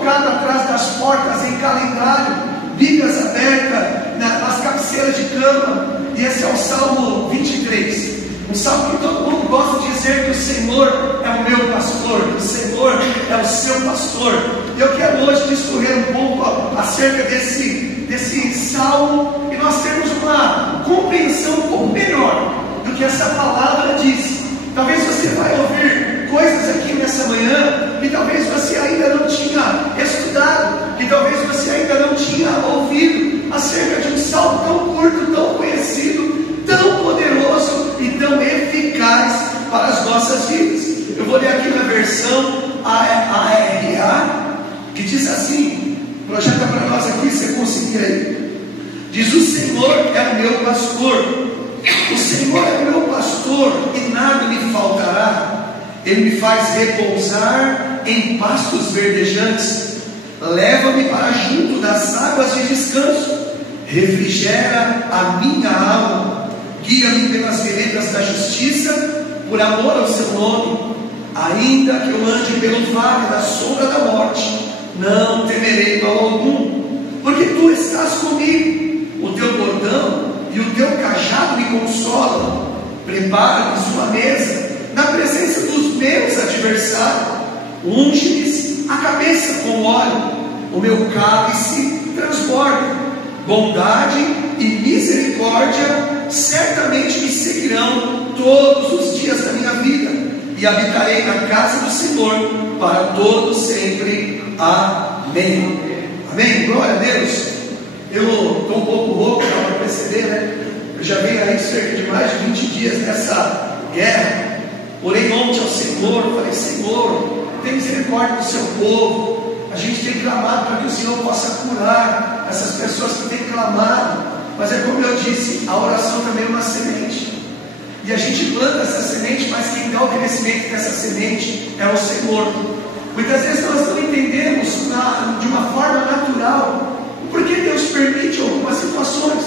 colocado atrás das portas em calendário, Bíblias abertas nas cabeceiras de cama. E esse é o Salmo 23. Um salmo que todo mundo gosta de dizer que o Senhor é o meu pastor, que o Senhor é o seu pastor. E eu quero hoje discorrer um pouco acerca desse salmo, e nós temos uma compreensão um pouco melhor do que essa palavra diz. Talvez você vai ouvir coisas aqui nessa manhã que talvez você ainda não tinha estudado, que talvez você ainda não tinha ouvido acerca de um salmo tão curto, tão conhecido, tão poderoso e tão eficaz para as nossas vidas. Eu vou ler aqui na versão ARA, que diz assim, projeta para nós aqui, você conseguir aí. Diz: o Senhor é o meu pastor, o Senhor é o meu pastor e nada me faltará. Ele me faz repousar em pastos verdejantes, leva-me para junto das águas de descanso, refrigera a minha alma, guia-me pelas veredas da justiça, por amor ao seu nome. Ainda que eu ande pelo vale da sombra da morte, não temerei mal algum, porque tu estás comigo, o teu bordão e o teu cajado me consolam. Prepara-me uma mesa na presença dos meus adversários, unge-me a cabeça com óleo, o meu cálice transborda. Bondade e misericórdia certamente me seguirão todos os dias da minha vida, e habitarei na casa do Senhor para todo sempre. Amém. Amém. Glória a Deus. Eu estou um pouco rouco para perceber, né? Eu já venho aí cerca de mais de 20 dias nessa guerra. Orei ontem ao Senhor, falei: Senhor, tem misericórdia do seu povo. A gente tem clamado para que o Senhor possa curar essas pessoas que têm clamado. Mas é como eu disse, a oração também é uma semente, e a gente planta essa semente, mas quem dá o crescimento dessa semente é o Senhor. Muitas vezes nós não entendemos de uma forma natural o porquê Deus permite algumas situações,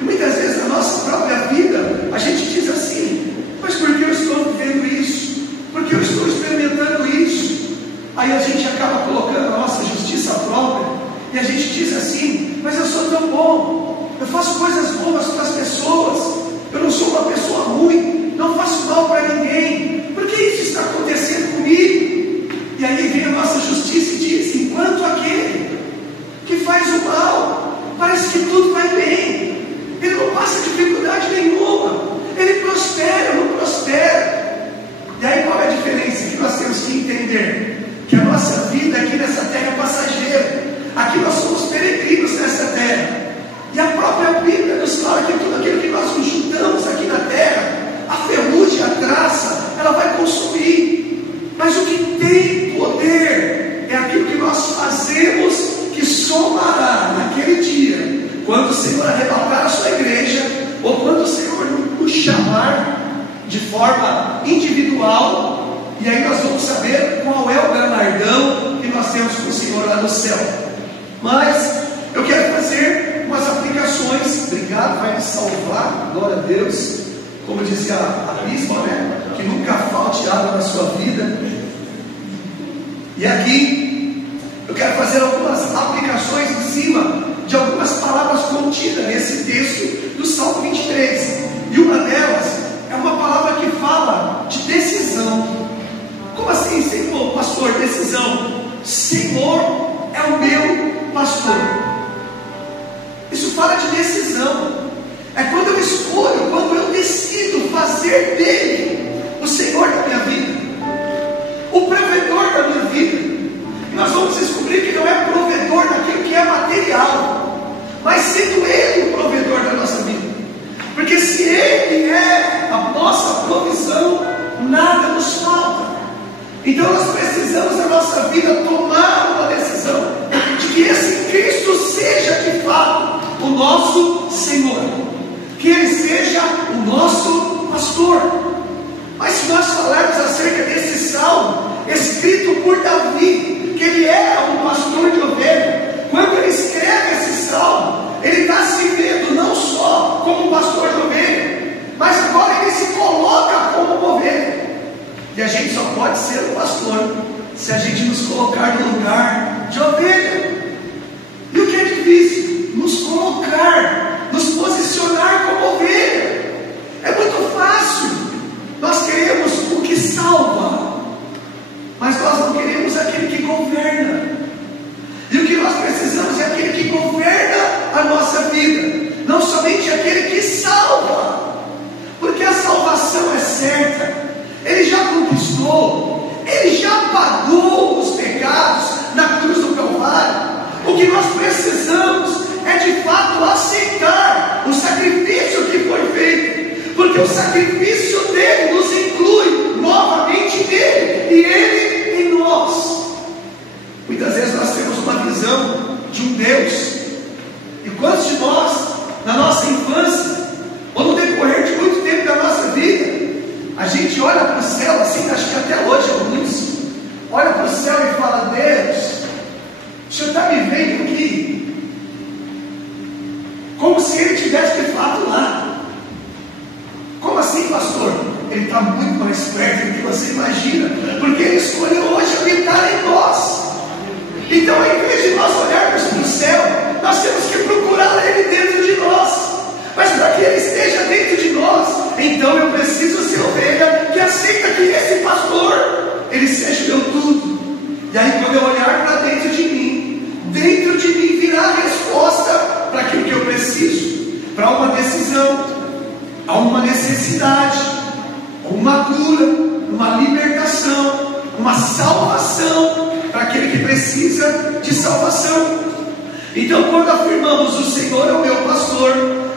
e muitas vezes na nossa própria vida a gente diz assim: mas por que eu estou vivendo isso? Por que eu estou experimentando isso? Aí a gente acaba colocando a nossa justiça própria, e a gente diz assim: mas eu sou tão bom, eu faço coisas boas para as pessoas, eu não sou uma pessoa ruim, não faço mal para ninguém, por que isso está acontecendo comigo? E aí vem a nossa justiça e diz: enquanto aquele que faz o mal, parece que tudo vai bem, ele não passa dificuldade nenhuma, ele prospera, não prospera. E aí qual é a diferença que nós temos que entender? Que a nossa vida aqui nessa terra é passageira, aqui nós somos peregrinos nessa terra, e a própria Bíblia nos fala que tudo aquilo que nós nos juntamos aqui na terra, a ferrugem, a traça, ela vai consumir, mas o que tem poder é aquilo que nós fazemos, que somará naquele dia, quando o Senhor arrebatar a sua igreja, ou quando o Senhor nos chamar de forma individual, e aí nós vamos saber qual é o galardão que nós temos com o Senhor lá no céu. Mas eu quero fazer umas aplicações. Obrigado, vai me salvar, glória a Deus. Como dizia a bispa, né? Que nunca falte água na sua vida. E aqui eu quero fazer algumas aplicações em cima de algumas palavras contidas nesse texto do Salmo 23. E uma delas é uma palavra que fala de decisão. Como assim, Senhor, pastor, decisão? Senhor é o meu pastor. Isso fala de decisão. É quando eu escolho, quando eu decido fazer dele o Senhor da minha vida, o provedor da minha vida. E nós vamos descobrir que não é provedor daquilo que é material, mas sendo ele o provedor da nossa vida. Porque se ele é a nossa provisão, nada nos falta. Então nós precisamos na nossa vida tomar uma decisão de que esse Cristo seja de fato o nosso Senhor, que Ele seja o nosso pastor. Mas se nós falarmos acerca desse salmo, escrito por Davi, que ele era um pastor de ovelha, quando ele escreve esse salmo, ele está se vendo não só como um pastor de ovelha, mas agora ele se coloca como uma ovelha. E a gente só pode ser um pastor se a gente nos colocar no lugar de ovelha. E o que é difícil? Nos colocar, nos posicionar como ovelha. É muito fácil. Nós queremos o que salva, mas nós não queremos aquele que governa. E o que nós precisamos é aquele que governa a nossa vida, não somente aquele que salva, porque a salvação é certa. Ele já conquistou, ele já pagou os pecados na cruz do Calvário. O que nós precisamos é de fato aceitar o sacrifício que foi feito, porque o sacrifício dele nos inclui novamente nele e ele em nós. Muitas vezes nós temos uma visão de um Deus, e quantos de nós, na nossa infância, ou no decorrer de muito tempo da nossa vida, a gente olha para o céu, assim, acho que até hoje alguns, olha para o céu e fala: Deus, o Senhor está me vendo aqui? Como se Ele estivesse de fato lá. Como assim, pastor? Ele está muito mais perto do que você imagina, porque Ele escolheu hoje habitar em nós. Então, ao invés de nós olharmos para o céu, nós temos que procurar Ele dentro de nós. Mas para que Ele esteja dentro de nós, então eu preciso ser ovelha que aceita que esse pastor, Ele seja o meu tudo. E aí, quando eu olhar para dentro de mim virá a resposta para aquilo que eu preciso, para uma decisão, a uma necessidade, uma cura, uma libertação, uma salvação para aquele que precisa de salvação. Então, quando afirmamos o Senhor é o meu pastor,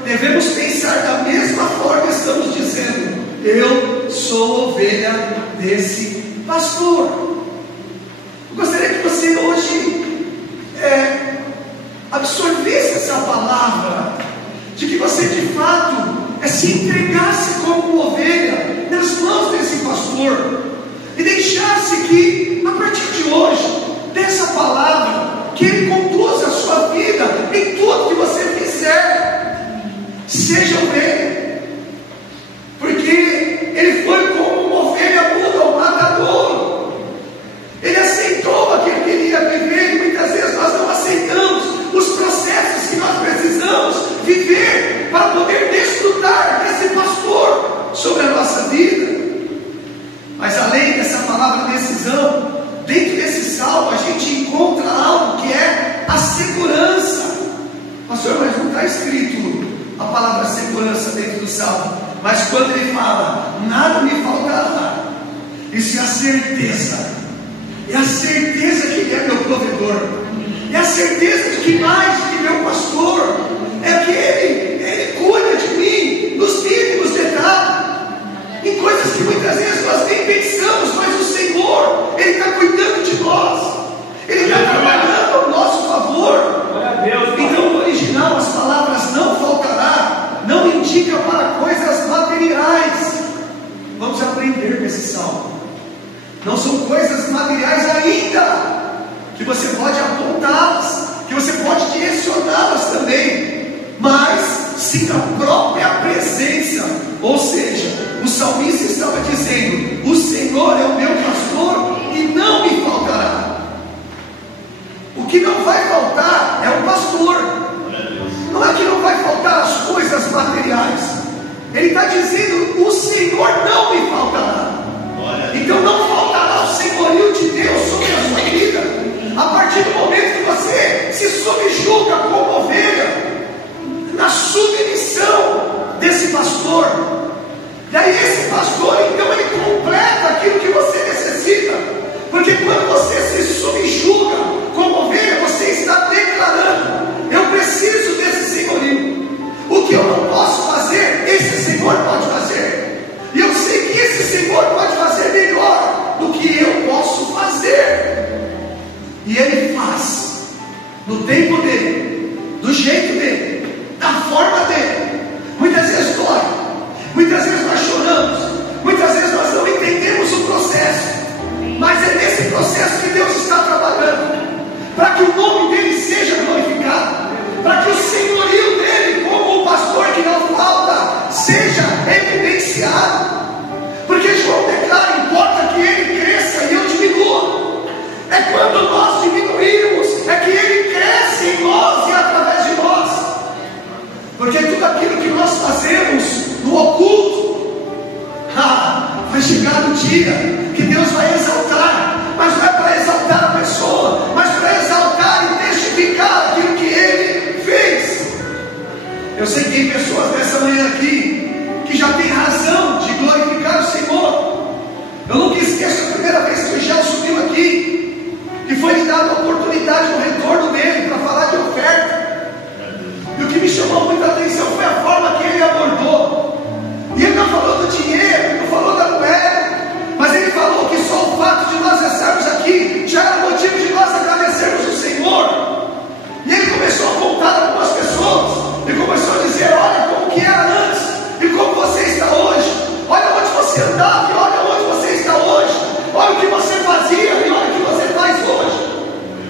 devemos pensar da mesma forma. Estamos dizendo: eu sou ovelha desse pastor. Eu gostaria que você hoje absorvesse essa palavra, de que você de fato se entregasse como uma ovelha nas mãos desse pastor, e deixasse que a partir de hoje, dessa palavra, que Ele conduza a sua vida em tudo que você fizer. Seja ovelha, porque Ele foi como uma ovelha muda ao matadouro. Ele aceitou aquilo que Ele ia viver, e muitas vezes nós não aceitamos os processos que nós precisamos viver para poder desfrutar desse pastor sobre a nossa vida. Mas além dessa palavra decisão, dentro desse salmo a gente encontra algo que é a segurança. Pastor, mas não está escrito a palavra segurança dentro do salmo. Mas quando ele fala, nada me faltará, isso é a certeza. É a certeza que Ele é meu provedor. É a certeza de que mais que meu pastor, é que Ele cuida de mim nos mínimos detalhes, em coisas que muitas vezes nós nem pensamos, mas o Senhor, Ele está cuidando de nós, Ele está trabalhando ao nosso favor. Então, no original, as palavras não faltará não indica para coisas materiais. Vamos aprender desse salmo. Não são coisas materiais ainda, que você pode apontá-las, que você pode direcioná-las também, mas sim a própria presença. Ou seja, o salmista estava dizendo: o Senhor é o meu pastor e não me faltará. O que não vai faltar é o pastor. Não é que não vai faltar as coisas materiais. Ele está dizendo: o Senhor não me faltará. Então não faltará o senhorio de Deus sobre a sua vida, a partir do momento que você se subjuga como ovelha, na submissão desse pastor. E aí esse pastor, então, ele completa aquilo que você necessita, porque quando você se subjuga como ovelha, você está declarando: eu preciso desse senhorio. O que eu não posso fazer, esse Senhor pode fazer. E eu sei que esse Senhor pode fazer melhor do que eu posso fazer. E Ele faz no tempo dele, do jeito dele, da forma dele. Muitas vezes dói, muitas vezes nós choramos, muitas vezes nós não entendemos o processo, mas é nesse processo que Deus está trabalhando, para que o nome dele seja glorificado, para que o senhorio dele, como o pastor que não falta, seja evidenciado. Porque João declara: importa que ele cresça e eu diminua. É quando nós diminuímos vai chegar o dia que Deus vai exaltar, mas não é para exaltar a pessoa, mas para exaltar e testificar aquilo que Ele fez. Eu sei que tem pessoas nessa manhã aqui que já tem razão de glorificar o Senhor. Eu nunca esqueço a primeira vez que o Gel subiu aqui, que foi lhe dada a oportunidade no retorno dele para falar de oferta. E o que me chamou muita atenção foi a forma que ele abordou. E ele não falou do dinheiro, não falou da moeda, mas ele falou que só o fato de nós estarmos aqui já era motivo de nós agradecermos o Senhor. E ele começou a apontar algumas pessoas, e começou a dizer: olha como que era antes, e como você está hoje, olha onde você andava, e olha onde você está hoje, olha o que você fazia, e olha o que você faz hoje.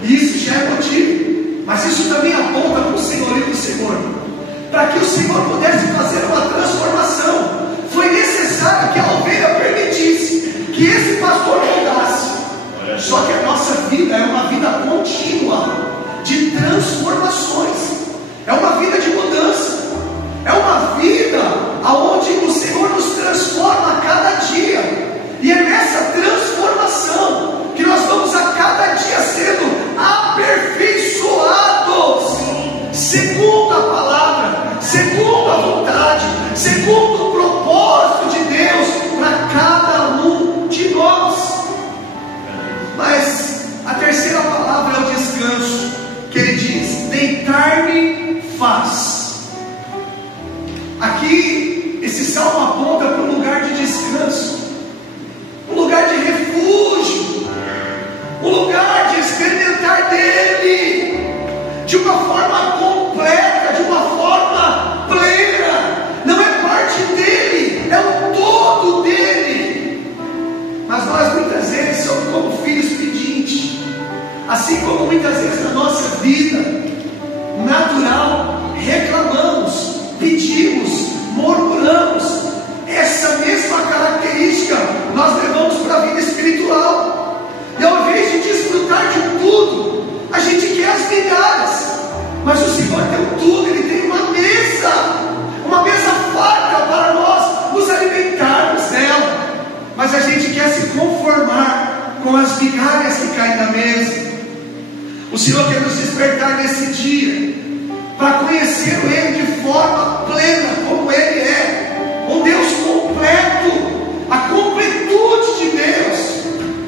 E isso já é motivo, mas isso também aponta para o senhorio do Senhor, para que o Senhor pudesse fazer uma transformação. Foi necessário que a ovelha permitisse que esse pastor mudasse. Só que a nossa vida é uma vida contínua de transformações, é uma vida de mudança, é uma vida onde o Senhor nos transforma a cada dia, e é nessa transformação que nós vamos a cada dia sendo aperfeiçoados, segundo a palavra, segundo a vontade, segundo o propósito de Deus para cada um de nós. Mas a terceira palavra é o descanso, que ele diz: deitar-me faz. Aqui esse salmo aponta para um lugar de descanso, um lugar de refúgio, um lugar de experimentar dele de uma forma completa, de uma forma plena. Não é parte dele, é o todo dele. Mas nós muitas vezes somos como filhos pedintes, assim como muitas vezes na nossa vida natural reclamamos, pedimos, murmuramos. Essa mesma característica nós levamos para a vida espiritual, e ao invés de desfrutar de tudo, a gente quer as migalhas. Mas o Senhor tem tudo, Ele tem uma mesa farta para nós nos alimentarmos dela, mas a gente quer se conformar com as migalhas que caem na mesa. O Senhor quer nos despertar nesse dia para conhecer Ele de forma plena, como Ele é, um Deus completo, a completude de Deus,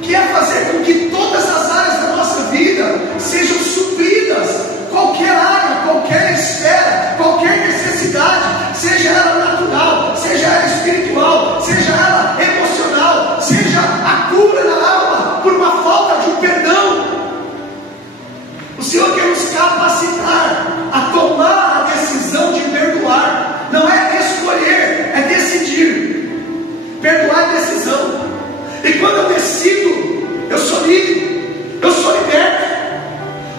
que é fazer com que todas as áreas da nossa vida sejam supridas, qualquer área, qualquer esfera, qualquer necessidade, seja ela natural, seja ela espiritual, seja ela emocional, seja a cura da alma por uma falta de um perdão. O Senhor quer nos capacitar a tomar a decisão de perdoar. Não é escolher, é decidir. Perdoar é decisão. E quando eu decido, eu sou livre, eu sou liberto.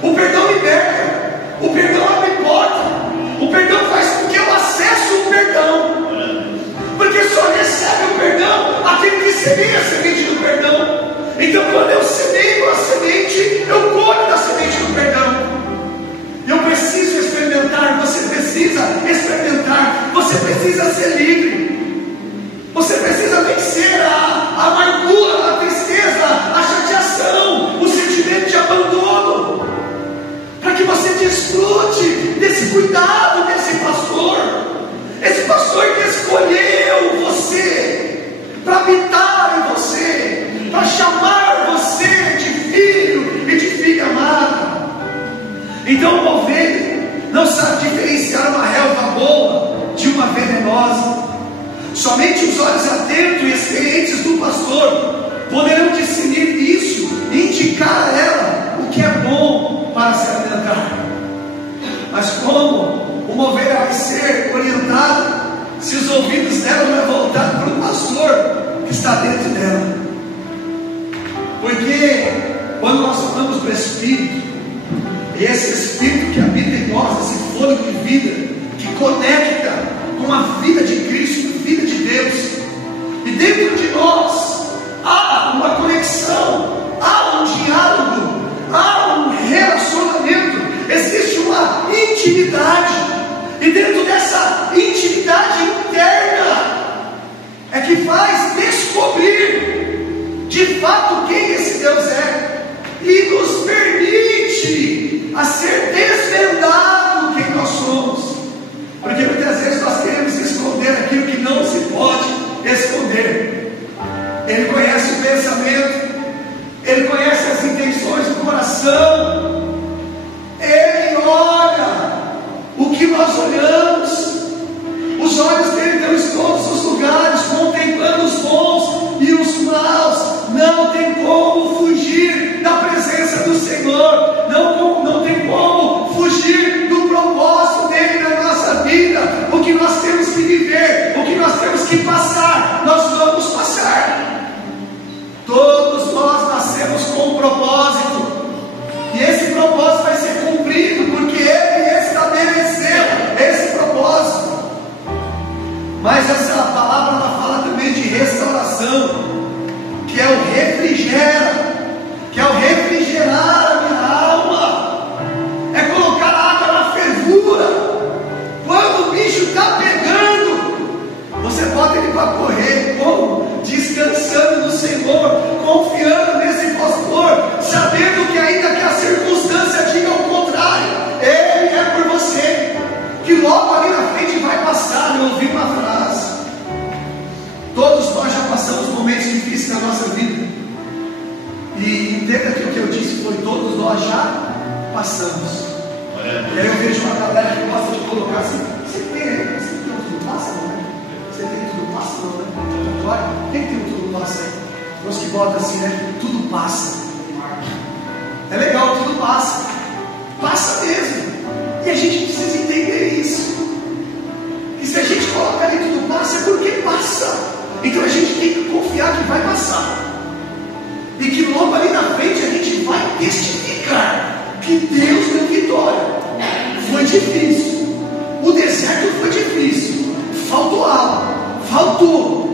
O perdão liberta, o perdão abre porta, o perdão faz com que eu acesse o perdão, porque só recebe o perdão aquele que semeia a semente do perdão. Então, quando eu semeio a semente, eu colho da semente do perdão. Eu preciso experimentar, você precisa experimentar, você precisa ser livre, você precisa vencer a amargura, a tristeza, a chateação, o sentimento de abandono, para que você desfrute desse cuidado desse pastor, esse pastor que escolheu você para habitar em você, para chamar você de filho e de filha amada. Então uma ovelha não sabe diferenciar uma relva boa de uma venenosa. Somente os olhos atentos e experientes do pastor poderão discernir isso e indicar a ela o que é bom para se alimentar. Mas como uma ovelha vai ser orientada se os ouvidos dela não é voltado para o pastor que está dentro dela? Porque quando nós falamos do Espírito, esse Espírito que habita em nós, esse fôlego de vida que conecta com a vida de Cristo, a vida de Deus, e dentro de nós há uma conexão, há um diálogo, há um relacionamento, existe uma intimidade, e dentro dessa intimidade interna é que faz descobrir a ser desvendado quem nós somos, porque muitas vezes nós queremos esconder aquilo que não se pode esconder. Ele conhece o pensamento, Ele conhece as intenções do coração, Ele olha o que nós olhamos. Os olhos dele estão em todos os lugares, contemplando os bons e os maus. Não tem como fugir da presença do Senhor, não tem como fugir do propósito dele na nossa vida. O que nós temos que viver, o que nós temos que passar, nós vamos passar. Todos nós nascemos com um propósito, e esse propósito vai ser cumprido, porque Ele estabeleceu esse propósito. Mas essa palavra ela fala também de restauração, que é o refrigera, que é o refrigerar a minha alma, é colocar a água na fervura. Quando o bicho está pegando, você bota ele para correr, como? Descansando no Senhor, confiando nesse pastor, sabendo que ainda que a circunstância diga o contrário, Ele é por você, que logo ali na frente vai passar. Eu ouvi uma frase: todos nós já passamos momentos difíceis na nossa vida, e entenda que o que eu disse foi: todos nós já passamos. E aí eu vejo uma galera que gosta de colocar assim: você tem tudo passa, não é? Você tem tudo passa, não é? Agora, quem tem tudo passa aí? Os que botam assim, né? Tudo passa. É legal, tudo passa. Passa mesmo. E a gente precisa entender isso. E se a gente coloca ali tudo passa, é porque passa. Então a gente tem que confiar que vai passar. E que logo ali na frente a gente vai testificar que Deus deu vitória. Foi difícil. O deserto foi difícil. Faltou água. Faltou.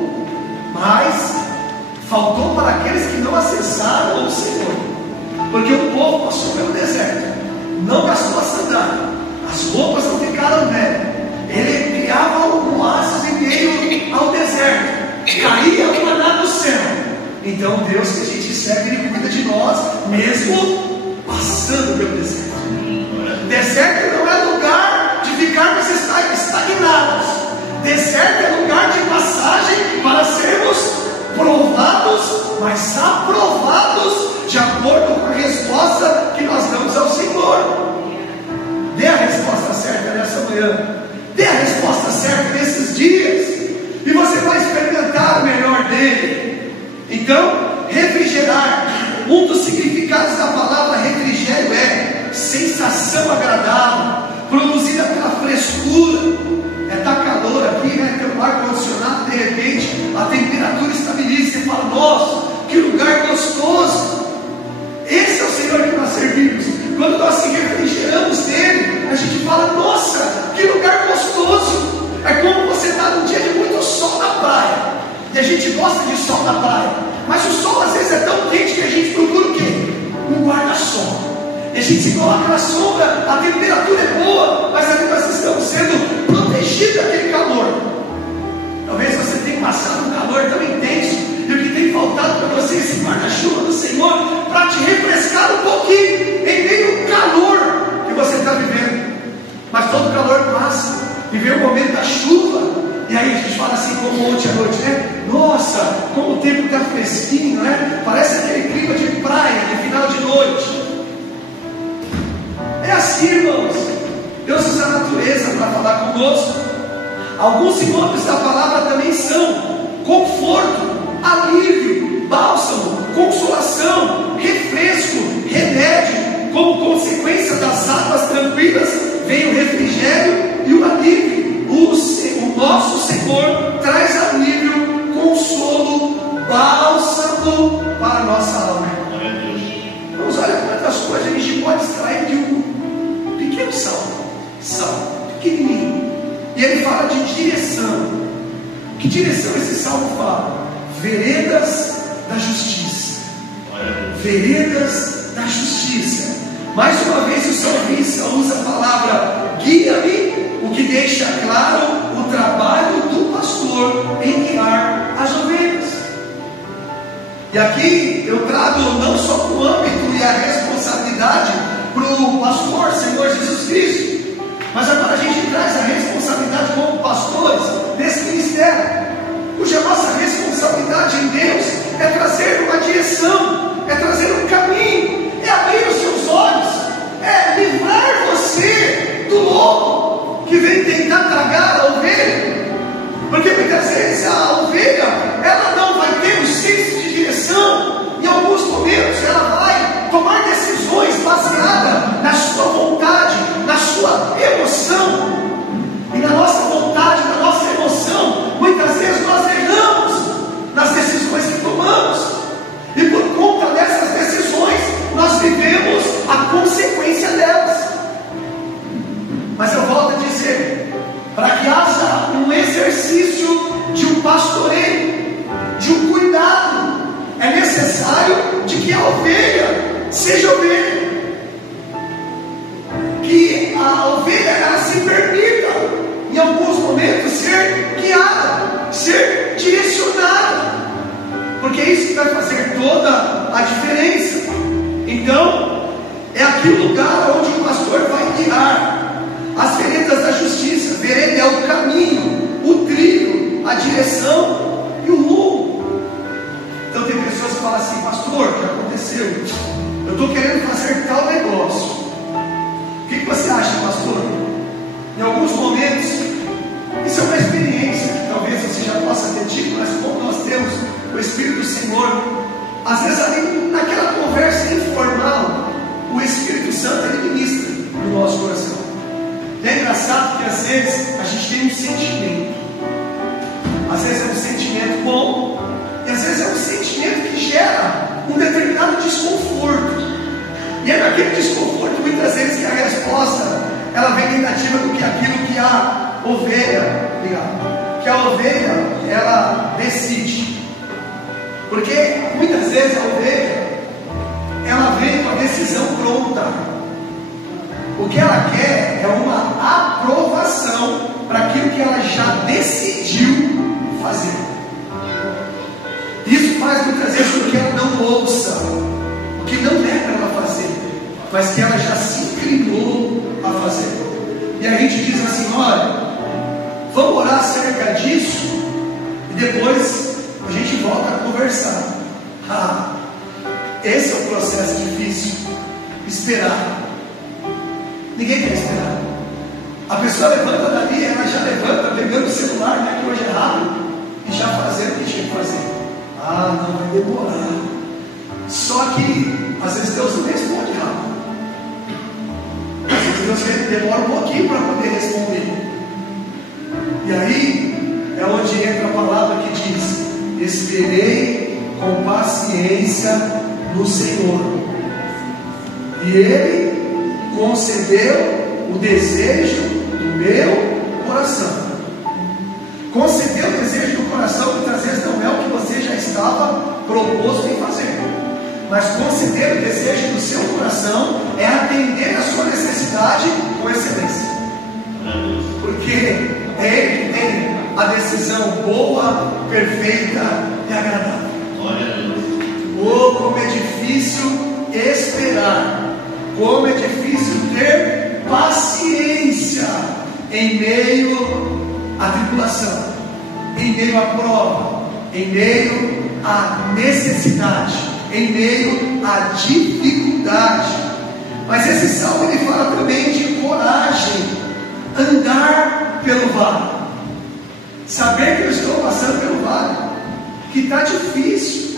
Mas faltou para aqueles que não acessaram o Senhor. Porque o povo passou pelo deserto, não gastou a sandália, as roupas não ficaram velhas. Ele criava um oásis em meio ao deserto, caía o maná do céu. Então Deus que a gente serve, Ele cuida de nós, mesmo passando pelo deserto. Deserto não é lugar de ficarmos estagnados. Deserto é lugar de passagem para sermos provados, mas aprovados de acordo com a resposta que nós damos ao Senhor. Dê a resposta certa nessa manhã, dê a resposta certa nesses dias, e você vai experimentar o melhor dele. Então, refrigerar, um dos significados da palavra refrigério é sensação agradável, produzida pela frescura. Está calor aqui, né? Tem um ar-condicionado, de repente a temperatura estabiliza, você fala: nossa, que lugar gostoso. Esse é o Senhor que nós servimos. Quando nós se refrigeramos nele, a gente fala: nossa, que lugar gostoso. É como você está num dia de muito sol na praia, e a gente gosta de sol na praia, mas o sol às vezes é tão quente que a gente procura o quê? Um guarda-sol. E a gente se coloca na sombra, a temperatura é boa, mas ali nós estamos sendo protegidos daquele calor. Talvez você tenha passado um calor tão intenso, e o que tem faltado para você é esse guarda-chuva do Senhor, para te refrescar um pouquinho, em meio ao calor que você está vivendo. Mas todo calor passa, e vem o momento da chuva, e aí a gente fala assim, como ontem à noite, né? Nossa, como o tempo está fresquinho, né? Parece aquele clima de praia, de final de noite. É assim, irmãos. Deus usa a natureza para falar conosco. Alguns sinônimos da palavra também são conforto, alívio, bálsamo, consolação, refresco, remédio. Como consequência das águas tranquilas vem o refrigério e o alívio. O nosso Senhor traz alívio, consolo, bálsamo para a nossa alma. Vamos olhar quantas coisas a gente pode extrair de um pequeno salmo, pequenininho. E ele fala de direção. Que direção esse salmo fala? Veredas da justiça. Veredas da justiça. Mais uma vez o salmista usa a palavra guia-me, o que deixa claro o trabalho do pastor em guiar as ovelhas. E aqui eu trago não só o âmbito e a responsabilidade para o pastor, Senhor Jesus Cristo. Mas agora a gente traz a responsabilidade como pastores desse ministério, cuja nossa responsabilidade em Deus é trazer uma direção, é trazer um caminho, é abrir os seus olhos, é livrar você do lobo que vem tentar tragar a ovelha. Porque muitas vezes a ovelha, ela não vai ter o senso de direção. Em alguns momentos ela vai tomar decisões baseadas na sua vontade, na sua emoção. E na nossa vontade, na nossa emoção, muitas vezes nós erramos nas decisões que tomamos. E por conta dessas decisões, nós vivemos a consequência delas. Mas eu volto a dizer, para que haja um exercício de um pastoreio, de um cuidado, é necessário de que a ovelha seja ovelha, que a ovelha ela se permita em alguns momentos ser guiada, ser direcionada, porque isso que vai fazer toda a diferença. Então é aqui o lugar onde o pastor vai guiar as veredas da justiça. Vereda é o caminho, o trilho, a direção e o rumo. Então tem pessoas que falam assim: pastor, o que aconteceu? Eu estou querendo fazer tal negócio. O que você acha, pastor? Em alguns momentos, isso é uma experiência que talvez você já possa ter tido, mas como nós temos o Espírito do Senhor, às vezes ali naquela conversa informal, o Espírito Santo ele ministra no nosso coração. É engraçado que às vezes a gente tem um sentimento, às vezes é um sentimento bom, e às vezes é um sentimento que gera um determinado desconforto. E é naquele desconforto muitas vezes que a resposta ela vem negativa do que aquilo que a ovelha, ela decide. Porque muitas vezes a ovelha ela vem com a decisão pronta. O que ela quer é uma aprovação para aquilo que ela já decidiu fazer. Isso faz muitas vezes com que ela não ouça o que não é para ela fazer, mas que ela já se inclinou a fazer. E a gente diz assim: olha, vamos orar acerca disso e depois a gente volta a conversar. Esse é um processo difícil. Esperar. Ninguém quer esperar. A pessoa levanta dali, ela já levanta pegando o celular, né, que hoje é rápido, e já fazendo o que tinha que fazer. Não, vai demorar. Só que às vezes Deus não responde rápido. Às vezes Deus demora um pouquinho para poder responder. E aí é onde entra a palavra que diz: esperei com paciência no Senhor, e Ele concedeu o desejo do meu coração. Concedeu o desejo do coração, muitas vezes não é o que você já estava proposto em fazer, mas conceder o desejo do seu coração é atender a sua necessidade com excelência, porque é Ele que tem a decisão boa, perfeita e agradável. Oh, como é difícil esperar, como é difícil ter paciência em meio à tribulação, em meio à prova, em meio à necessidade, em meio à dificuldade. Mas esse salmo ele fala também de coragem, andar pelo vale, saber que eu estou passando pelo vale, que está difícil,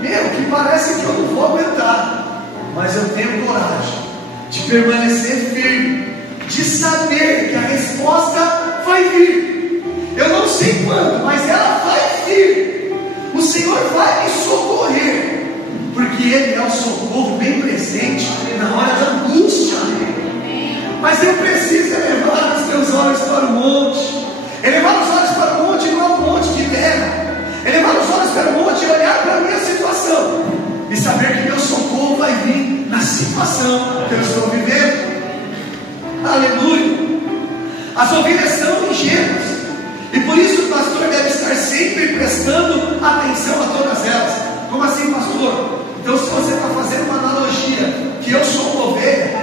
que parece que eu não vou aguentar, mas eu tenho coragem de permanecer firme, de saber que a resposta vai vir. Eu não sei quando, mas ela vai vir. O Senhor vai me socorrer, porque Ele é o socorro bem presente na hora da angústia. Mas eu preciso elevar os meus olhos para o monte, elevar os olhos para o monte, não é um monte de terra, elevar os olhos para o monte e olhar para a minha situação e saber que meu socorro vai vir na situação que eu estou vivendo. Aleluia. As ovelhas são ingênuas, e por isso o pastor deve estar sempre prestando atenção a todas elas. Como assim, pastor? Então, se você está fazendo uma analogia que eu sou uma ovelha,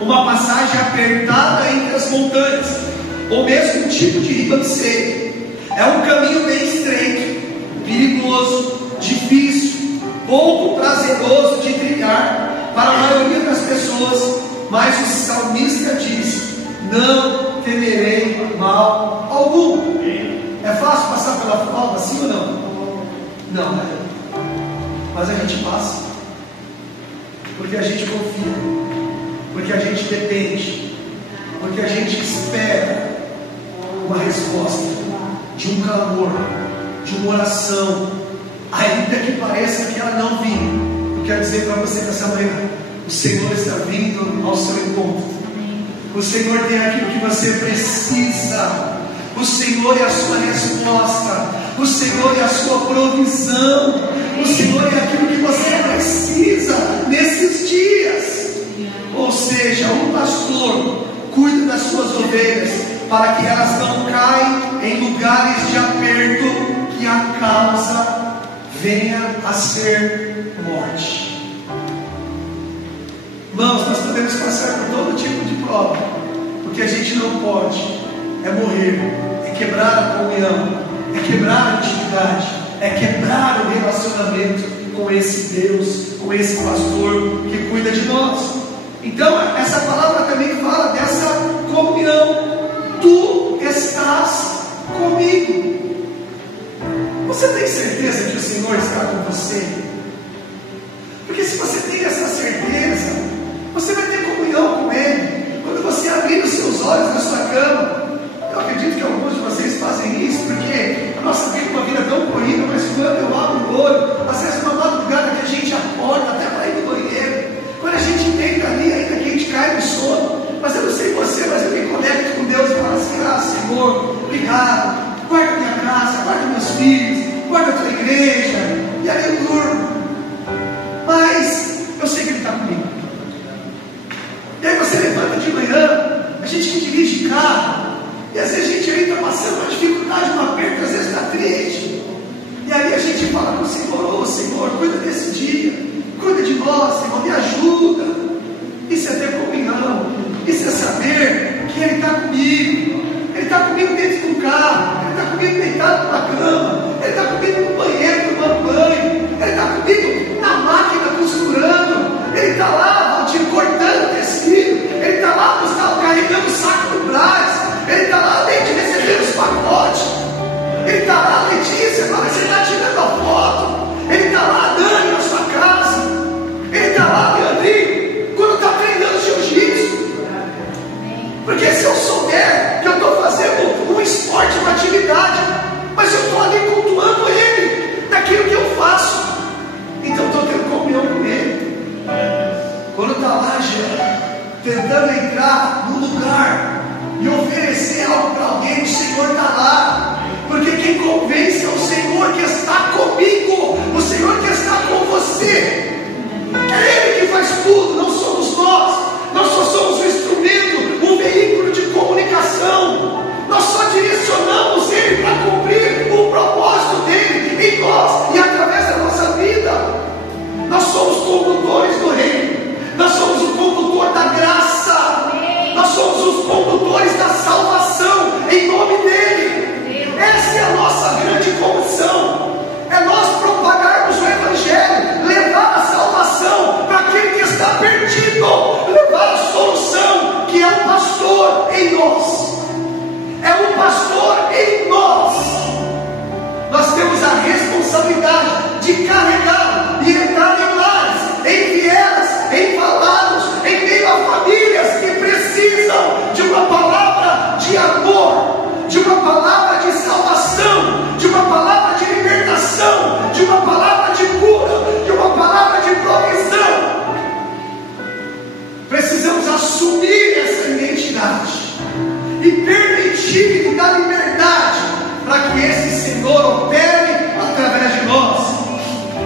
uma passagem apertada entre as montanhas, ou mesmo um tipo de ribanceiro. É um caminho bem estreito, perigoso, difícil, pouco prazeroso de trilhar para a maioria das pessoas, mas o salmista diz: não temerei mal algum. É fácil passar pela prova, sim ou não? Não, né? Mas a gente passa, porque a gente confia, porque a gente depende, porque a gente espera uma resposta de um clamor, de uma oração, ainda que pareça que ela não vinha. Eu quero dizer para você nessa manhã: o Senhor está vindo ao seu encontro. O Senhor tem aquilo que você precisa. O Senhor é a sua resposta. O Senhor é a sua provisão. O Senhor é aquilo que você precisa nesses dias. Ou seja, um pastor cuida das suas ovelhas para que elas não caem em lugares de aperto, que a causa venha a ser morte. Irmãos, nós podemos passar por todo tipo de prova. O que a gente não pode é morrer, é quebrar a comunhão, é quebrar a intimidade, é quebrar o relacionamento com esse Deus, com esse pastor que cuida de nós. Então essa palavra também fala dessa comunhão. Tu estás comigo. Você tem certeza que o Senhor está com você? Porque se você tem essa certeza, você vai ter comunhão com Ele. Quando você abrir os seus olhos na sua cama, eu acredito que alguns de vocês fazem isso, porque a nossa vida é uma vida tão corrida, mas quando eu abro o olho, às vezes uma madrugada que a gente acorda até para ir no banheiro, quando a gente deita ali, ainda que a gente cai no sono, mas eu não sei você, mas eu me conecto com Deus e falo assim: ah, Senhor, obrigado, guarda minha casa, guarda meus filhos, guarda a tua igreja, e aí eu durmo, mas eu sei que Ele está comigo. E aí você levanta de manhã, a gente que dirige carro, e às vezes a gente aí está passando uma dificuldade, um aperto, às vezes está triste, e aí a gente fala para o Senhor: ô Senhor, cuida desse dia, cuida de nós, Senhor, me ajuda. Isso é ter comunhão, isso é saber que Ele está comigo. Ele está comigo dentro do carro, Ele está comigo deitado na cama, Ele está comigo no banheiro tomando banho, Ele está comigo na máquina costurando, Ele está lá, Valdir, cortando tecido, Ele está lá, Gustavo, carregando o saco do Brás, Ele está lá, Leite, recebendo os pacotes, Ele está lá, Letícia, quando você está tirando a foto, Ele está lá, Dani, na sua casa, Ele está lá, Leandrinho, quando está treinando jiu-jitsu. Porque se eu souber que eu estou fazendo um esporte, uma atividade, mas eu estou ali cultuando Ele naquilo que eu faço, então estou tendo comunhão com Ele. Quando está lá, gente, tentando entrar no lugar e oferecer algo para alguém, o Senhor está lá, porque quem convence é o Senhor que está comigo, o Senhor que está com você. É Ele que faz tudo, não somos nós. Nós só somos um instrumento, um veículo de comunicação. Nós só direcionamos Ele para cumprir o propósito dEle em nós e através da nossa vida. Nós somos condutores do reino, nós somos o condutor da graça, nós somos os condutores da salvação em nome dEle. Essa é a nossa grande comissão, é nós propagarmos o Evangelho, levar a salvação para aquele que está perdido, levar a solução, que é o pastor em nós. É o pastor em nós. Nós temos a responsabilidade de carregar e entrar em lares, em vielas, em valados, em meio a famílias que precisam de uma palavra de amor, de uma palavra de salvação, de uma palavra de libertação, de uma palavra de cura, de uma palavra de provisão. Precisamos assumir essa identidade e permitir e dar liberdade para que esse Senhor opere através de nós.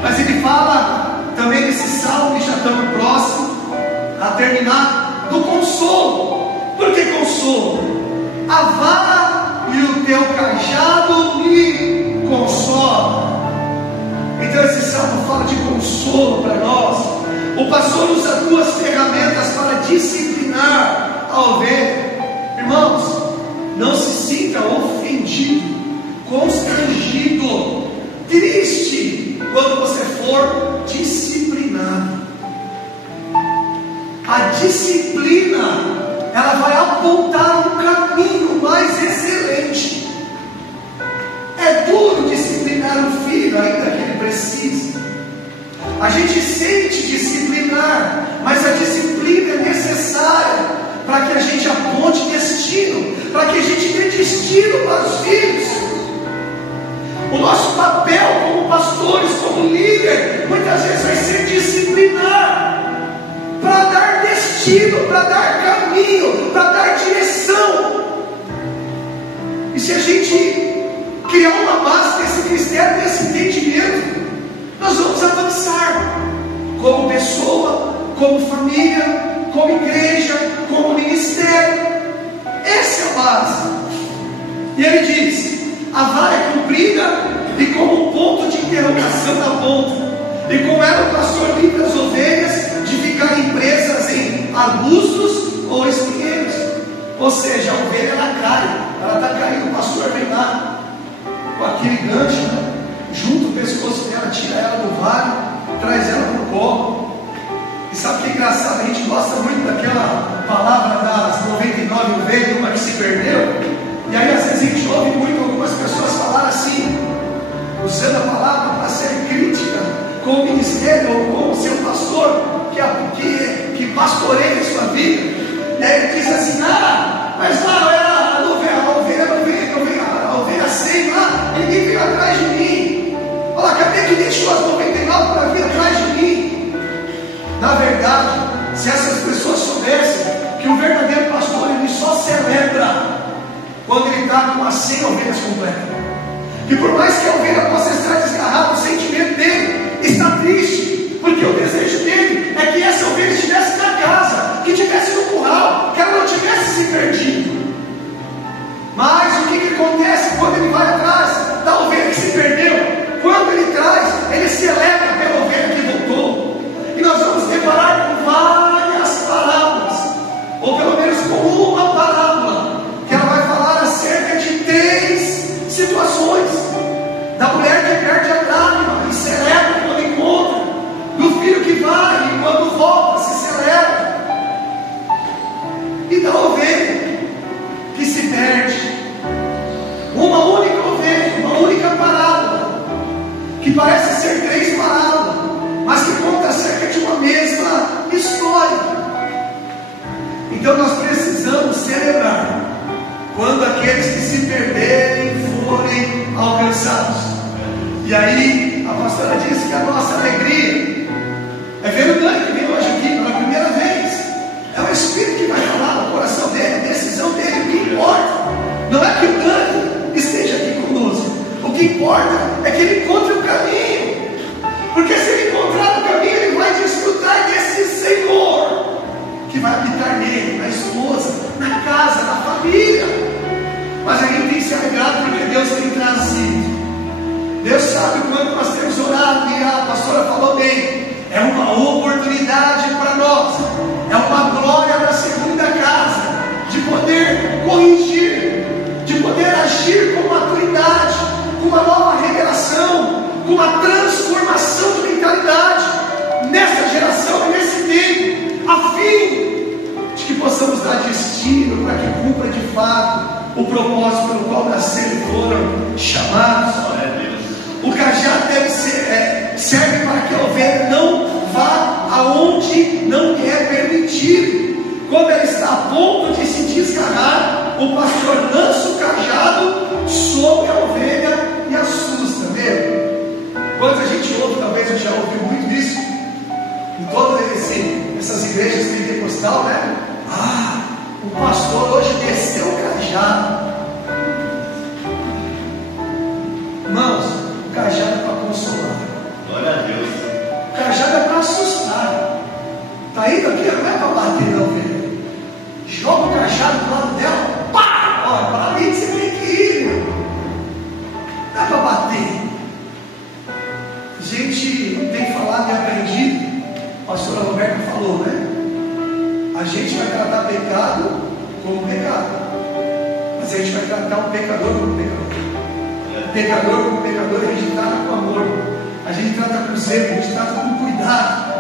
Mas ele fala também nesse salmo, que já estamos próximos a terminar, do consolo. Por que consolo? A vara e o teu cajado me consolam. Então esse salmo fala de consolo para nós. O pastor usa duas ferramentas para disciplinar disciplinar a ovelha. Irmãos, não se sinta ofendido, constrangido, triste quando você for disciplinado. A disciplina, ela vai apontar um caminho mais excelente. É duro disciplinar o filho, ainda que ele precise. A gente sente disciplinar, mas a disciplina é necessária para que a gente aponte destino, para que a gente dê destino para os filhos. O nosso papel como pastores, como líder, muitas vezes vai ser disciplinar, para dar destino, para dar caminho, para dar direção. E se a gente criar uma base desse critério, desse entendimento, nós vamos avançar como pessoa, como família, como igreja, como ministério. Essa é a base. E ele diz: a vara é comprida e como um ponto de interrogação na ponta, e com ela o pastor livra as ovelhas de ficarem presas em arbustos ou espinheiros. Ou seja, a ovelha ela cai, ela está caindo, o pastor vem lá com aquele gancho, né? Junta o pescoço dela, tira ela do vale, traz ela para o colo. E sabe o que é engraçado? A gente gosta muito daquela palavra das 99 ovelhas, uma que se perdeu. E aí às vezes a gente ouve muito algumas pessoas falar assim, usando a palavra para ser crítica com o ministério ou com o seu pastor que pastoreia a sua vida. E aí ele diz assim: mas lá era a ovelha sem lá, ninguém veio atrás de mim. Olha, cadê que deixou as 99 para vir atrás de mim? Na verdade, se essas pessoas soubessem que o verdadeiro pastor ele só celebra quando ele está com as 100 ovelhas completas, que por mais que a ovelha possa estar desgarrada, o sentimento dele está triste, porque o desejo dele é que essa ovelha estivesse na casa, que estivesse no curral, que ela não tivesse se perdido. Mas o que acontece quando ele vai atrás da ovelha que se perdeu? Quando ele traz, ele se alegra pela ovelha que voltou. E nós vamos deparar com várias parábolas, ou pelo menos com uma parábola, que ela vai falar acerca de 3 situações: da mulher que perde a dracma e celebra quando encontra, do filho que vai e quando volta se celebra, e da ovelha que se perde. Uma única ovelha, uma única parábola, que parece ser 3 parábolas, mas que conta acerca de uma mesma história. Então nós precisamos celebrar quando aqueles que se perderem forem alcançados. E aí a pastora disse que a nossa alegria é ver o Dani que vem hoje aqui pela primeira vez. É o Espírito que vai falar no coração dele, a decisão dele. O que importa não é que o Dani esteja aqui conosco, o que importa é que ele encontre o caminho, porque se ele encontrar o caminho, ele vai desfrutar desse Senhor que vai habitar nele, na esposa, na casa, na família. Mas a gente tem que se alegrar porque Deus tem trazido. Deus sabe o quanto nós temos orado, e a pastora falou bem, é uma oportunidade para nós, é uma glória da segunda casa, de poder corrigir, de poder agir com maturidade, com uma nova revelação, com uma transformação de mentalidade nessa geração e nesse tempo, a fim de que possamos dar destino para que cumpra de fato o propósito pelo qual nasceram e foram chamados. O cajado deve ser, serve para que a ovelha não vá aonde não é permitido. Quando ela está a ponto de se desgarrar, o pastor lança o cajado sobre a ovelha e assusta, mesmo. Quando a gente ouve, talvez eu já ouvi muito isso, em todas essas igrejas pentecostais, né? O pastor hoje desceu o cajado. Irmãos, o cajado é para consolar. Glória a Deus. O cajado é para assustar. Está indo aqui, não é para bater na ovelha. Joga o cajado do lado dela, pá! Olha, para ali que você tem que ir, meu. Não é para bater. A gente tem falado e aprendido, a pastora Roberta falou, né? A a gente vai tratar pecado como pecado, mas a gente vai tratar o pecador como pecador. Pecador como pecador, a gente trata com amor, a gente trata com zelo, a gente trata com cuidado,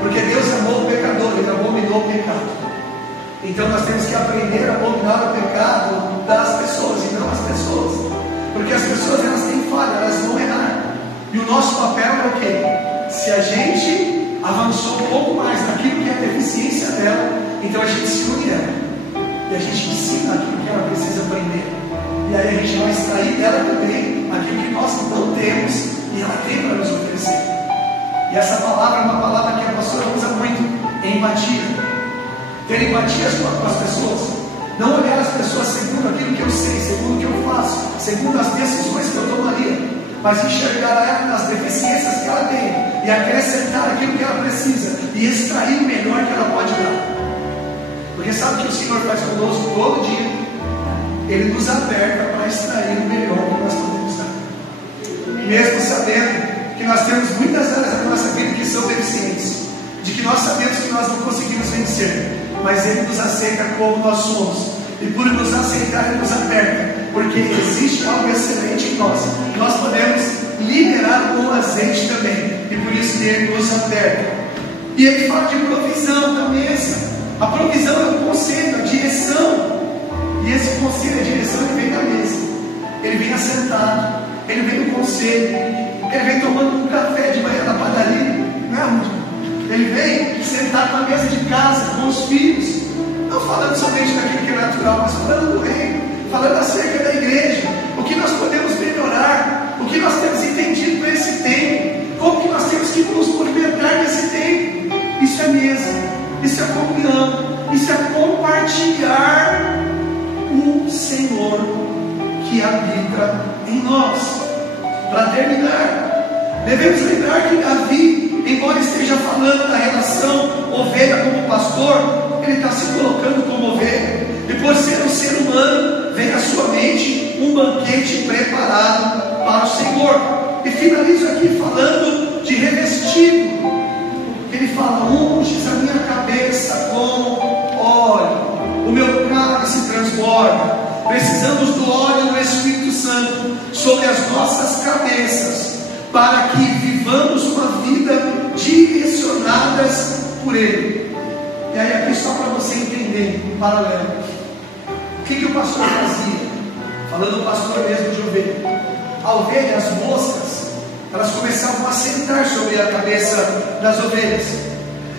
porque Deus amou o pecador, Ele abominou o pecado. Então nós temos que aprender a abominar o pecado das pessoas e não as pessoas, porque as pessoas elas têm falha, elas vão errar, e o nosso papel é o quê? Se a gente avançou um pouco mais naquilo que é a deficiência dela, então a gente se une a ela, e a gente ensina aquilo que ela precisa aprender, e aí a gente vai extrair dela também aquilo que nós não temos e ela tem para nos oferecer. E essa palavra é uma palavra que a pastora usa muito: empatia. Ter empatia com as pessoas, não olhar as pessoas segundo aquilo que eu sei, segundo o que eu faço, segundo as decisões que eu tomaria, mas enxergar ela nas deficiências que ela tem e acrescentar aquilo que ela precisa e extrair o melhor que ela pode dar. Porque sabe o que o Senhor faz conosco todo dia? Ele nos aperta para extrair o melhor que nós podemos dar, mesmo sabendo que nós temos muitas áreas da nossa vida que são deficientes, de que nós sabemos que nós não conseguimos vencer, mas Ele nos aceita como nós somos, e por nos aceitar Ele nos aperta, porque existe algo excelente em nós, nós podemos liberar o azeite também, e por isso Ele nos aperta. E Ele fala de provisão da mesa. A provisão é o conselho, a direção, e esse conselho, a direção, ele vem da mesa, ele vem assentado, ele vem no conselho, ele vem tomando um café de manhã na padaria, não, ele vem sentado na mesa de casa com os filhos, não falando somente daquilo que é natural, mas falando do reino, falando acerca da igreja, o que nós podemos melhorar, o que nós temos entendido nesse tempo, como que nós temos que nos movimentar nesse tempo. Isso é mesa, isso é comunhão, isso é compartilhar o Senhor que habita em nós. Para terminar, devemos lembrar que Davi, embora esteja falando da relação ovelha como pastor, ele está se colocando como ovelha, e por ser um ser humano, vem à sua mente um banquete preparado para o Senhor. E finalizo aqui falando de revestido. Ele fala: unges a minha cabeça com óleo, o meu cálice transborda. Precisamos do óleo do Espírito Santo sobre as nossas cabeças, para que vivamos uma vida direcionadas por Ele. E aí aqui só para você entender, um paralelo, o que o pastor fazia? Falando do pastor mesmo de ovelha, a ovelha, as moscas, elas começavam a sentar sobre a cabeça das ovelhas,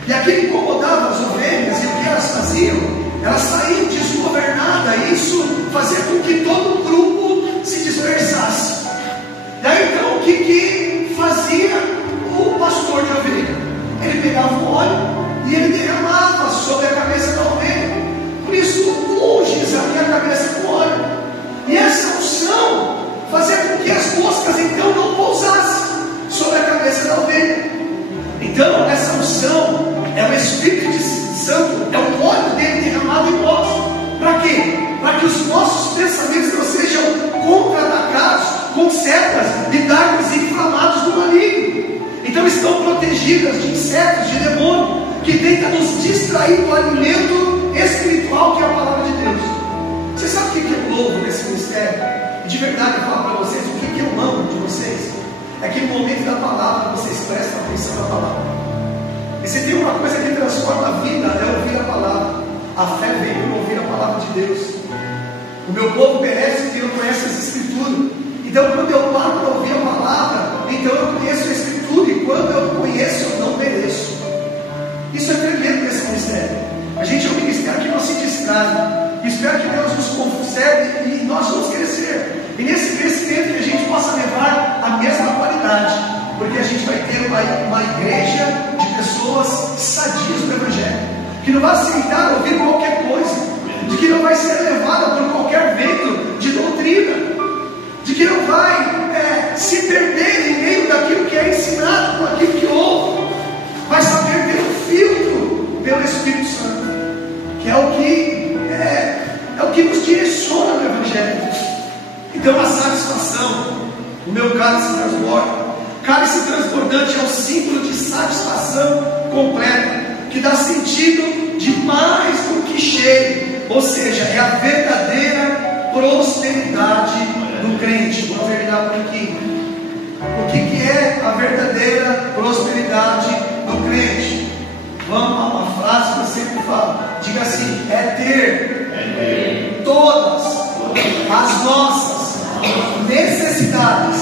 e aquilo incomodava as ovelhas, e o que elas faziam? Elas saíam desgovernadas, e isso fazia com que todo o grupo se dispersasse. E aí então o que fazia o pastor de ovelha? Ele pegava o óleo e ele derramava sobre a cabeça da ovelha. Por isso, unges a minha cabeça com óleo. E essa unção fazia com que as moscas então não pousassem sobre a cabeça da ovelha. Então, essa unção é o Espírito Santo, é o óleo dele derramado em nós. Para quê? Para que os nossos pensamentos não sejam contra-atacados com setas e dardos inflamados do maligno. Então estão protegidas de insetos, de demônio, que tenta nos distrair do alimento espiritual que é a palavra de Deus. Você sabe o que eu louvo nesse ministério? E de verdade eu falo para vocês, o que eu amo de vocês é que no momento da palavra vocês prestam atenção na palavra. E se tem uma coisa que transforma a vida, é ouvir a palavra. A fé vem por ouvir a palavra de Deus. O meu povo perece porque não conhece as Escrituras. Então quando eu paro para ouvir a palavra, então eu conheço a Escritura, e quando eu conheço, eu não pereço. Isso é tremendo nesse ministério. A gente é um ministério que não se distrai. Espero que Deus nos conserve e nós vamos crescer. E nesse crescimento que a gente possa levar a mesma qualidade, porque a gente vai ter uma igreja de pessoas sadias do Evangelho, que não vai aceitar ouvir qualquer coisa, de que não vai ser levada por qualquer vento de doutrina, de que não vai se perder em meio daquilo que é ensinado, com aquilo que ouve, vai saber ter um filtro pelo Espírito Santo, que é o que nos direciona no Evangelho. Então a satisfação, o meu cálice transborda. Cálice transbordante é o símbolo de satisfação completa, que dá sentido de mais do que cheio, ou seja, é a verdadeira prosperidade do crente. Vou terminar por aqui. O que é a verdadeira prosperidade do crente? Vamos a uma frase que eu sempre falo, diga assim: é ter todas as nossas necessidades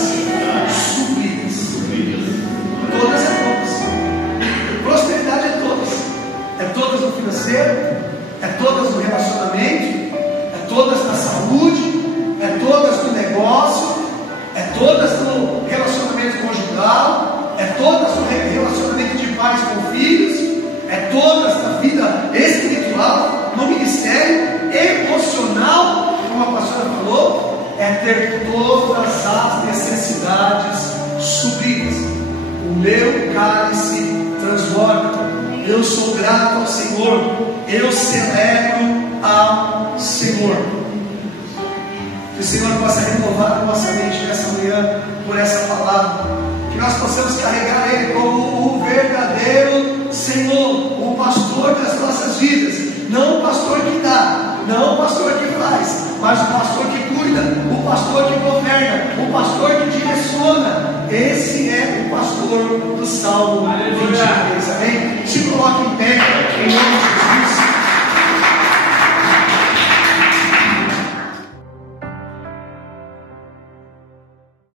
supridas. Todas é todas. Prosperidade é todas. É todas no financeiro, é todas no relacionamento, é todas na saúde, é todas no negócio, é todas no relacionamento conjugal, é todas no relacionamento de pais com filhos, é todas na vida espiritual, no ministério emocional, como a pastora falou, é ter todas as necessidades supridas. O meu cálice transborda. Eu sou grato ao Senhor, eu celebro ao Senhor. Que o Senhor possa renovar a nossa mente nessa manhã por essa palavra, que nós possamos carregar Ele como o verdadeiro Senhor, o pastor das nossas vidas, não o pastor que dá, não o pastor que faz, mas o pastor que cuida, o pastor que governa, o pastor que direciona. Esse é o pastor do Salmo 23, amém? Se coloque em pé, em nome de Jesus.